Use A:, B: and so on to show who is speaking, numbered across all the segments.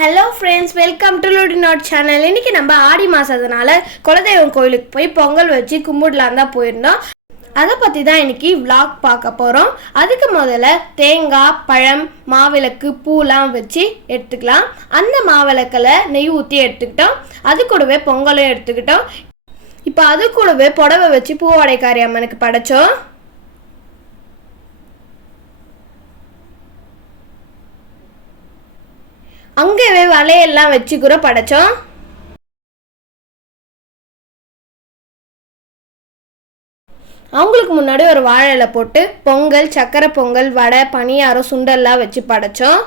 A: Hello friends welcome to லூடி நாட் channel இன்னைக்கு நம்ம ஆடி மாதத்தினால குலதெய்வம் கோயிலுக்கு போய் பொங்கல் வச்சு கும்பிடலாம் தான் போயிருந்தோம். அதை பற்றி தான் இன்னைக்கு விளாக் பார்க்க போகிறோம் அதுக்கு முதல்ல தேங்காய் பழம் மாவிளக்கு பூலாம் வச்சு எடுத்துக்கலாம். அந்த மாவிளக்கில் நெய் ஊற்றி எடுத்துக்கிட்டோம். அது கூடவே பொங்கலும் எடுத்துக்கிட்டோம். இப்போ அது கூடவே புடவை வச்சு பூவாடைக்காரி அம்மனுக்கு படைச்சோம். அங்கேவே வலையெல்லாம் வச்சு கூட படைச்சோம். அவங்களுக்கு முன்னாடி ஒரு வாழை போட்டு பொங்கல் சக்கரை பொங்கல் வடை பனியாரம் சுண்டல்லாம் வச்சு படைச்சோம்.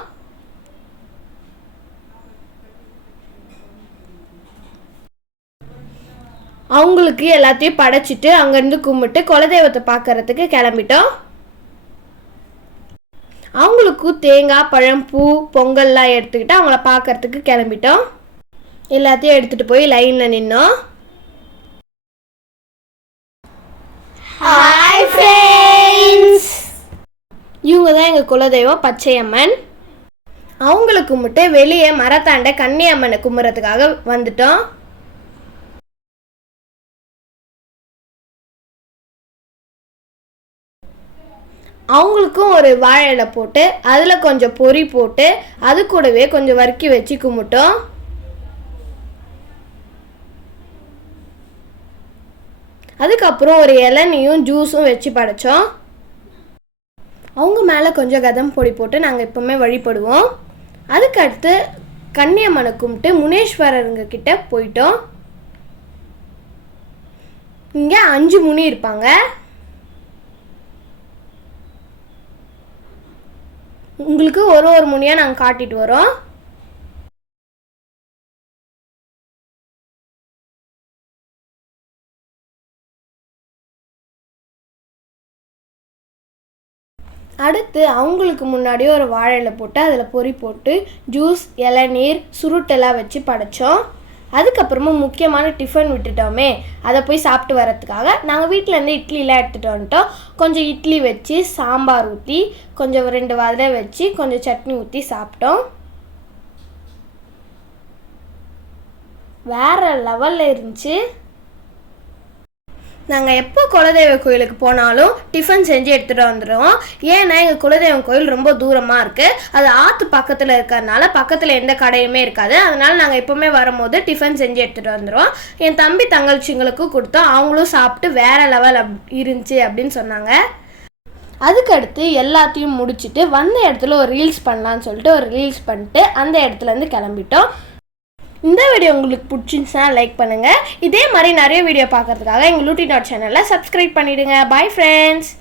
A: அவங்களுக்கு எல்லாத்தையும் படைச்சிட்டு அங்கேருந்து கும்பிட்டு குலதெய்வத்தை பார்க்கறதுக்கு கிளம்பிட்டோம். அவங்களுக்கு தேங்காய் பழம் பூ பொங்கல்லாம் எடுத்துக்கிட்டு அவங்கள பார்க்கறதுக்கு கிளம்பிட்டோம். எல்லாத்தையும் எடுத்துகிட்டு போய் லைனில் நின்னோம். இவங்க தான் எங்கள் குலதெய்வம் பச்சையம்மன். அவங்களை கும்பிட்டு வெளியே மரத்தாண்ட கன்னியம்மனை கும்பிட்றதுக்காக வந்துட்டோம். அவங்களுக்கும் ஒரு வாழை இலை போட்டு அதில் கொஞ்சம் பொரி போட்டு அது கூடவே கொஞ்சம் வறுக்கி வச்சு கும்பிட்டோம். அதுக்கப்புறம் ஒரு இளநியும் ஜூஸும் வச்சு படைச்சோம். அவங்க மேலே கொஞ்சம் கதம் பொடி போட்டு நாங்கள் எப்போவுமே வழிபடுவோம். அதுக்கடுத்து கன்னியம்மனை கும்பிட்டு முனேஸ்வரருங்க கிட்ட போயிட்டோம். இங்கே அஞ்சு முனி இருப்பாங்க. உங்களுக்கு ஒரு ஒரு முனியாக நாங்கள் காட்டிட்டு வரோம். அடுத்து அவங்களுக்கு முன்னாடி ஒரு வாழை போட்டு அதில் பொரி போட்டு ஜூஸ் இளநீர் சுருட்டெல்லாம் வச்சு படைச்சோம். அதுக்கப்புறமா முக்கியமான டிஃபன் விட்டுட்டோமே அதை போய் சாப்பிட்டு வரதுக்காக நாங்கள் வீட்டிலேருந்து இட்லிலாம் எடுத்துகிட்டு வந்துட்டோம். கொஞ்சம் இட்லி வச்சு சாம்பார் ஊற்றி கொஞ்சம் ரெண்டு வடை வச்சு கொஞ்சம் சட்னி ஊற்றி சாப்பிட்டோம். வேறு லெவலில் இருந்துச்சு. நாங்கள் எப்போ குலதெய்வ கோயிலுக்கு போனாலும் டிஃபன் செஞ்சு எடுத்துகிட்டு வந்துடுவோம் ஏன்னா எங்கள் குலதெய்வம் கோயில் ரொம்ப தூரமாக இருக்குது அது ஆற்று பக்கத்தில் இருக்கிறதுனால பக்கத்தில் எந்த கடையுமே இருக்காது. அதனால் நாங்கள் எப்போவுமே வரும்போது டிஃபன் செஞ்சு எடுத்துகிட்டு வந்துடுவோம் என் தம்பி தங்கச்சிங்களுக்கும் கொடுத்தோம். அவங்களும் சாப்பிட்டு வேற லெவல் அப் இருந்துச்சு அப்படின்னு சொன்னாங்க. அதுக்கடுத்து எல்லாத்தையும் முடிச்சுட்டு வந்த இடத்துல ஒரு ரீல்ஸ் பண்ணலான்னு சொல்லிட்டு ஒரு ரீல்ஸ் பண்ணிட்டு அந்த இடத்துலேருந்து கிளம்பிட்டோம். இந்த வீடியோ உங்களுக்கு பிடிச்சிருந்துச்சுன்னா லைக் பண்ணுங்கள் இதே மாதிரி நிறைய வீடியோ பார்க்கறதுக்காக எங்கள் லூட்டி டாட் சேனலை சப்ஸ்கிரைப் பண்ணிவிடுங்க பாய் ஃப்ரெண்ட்ஸ்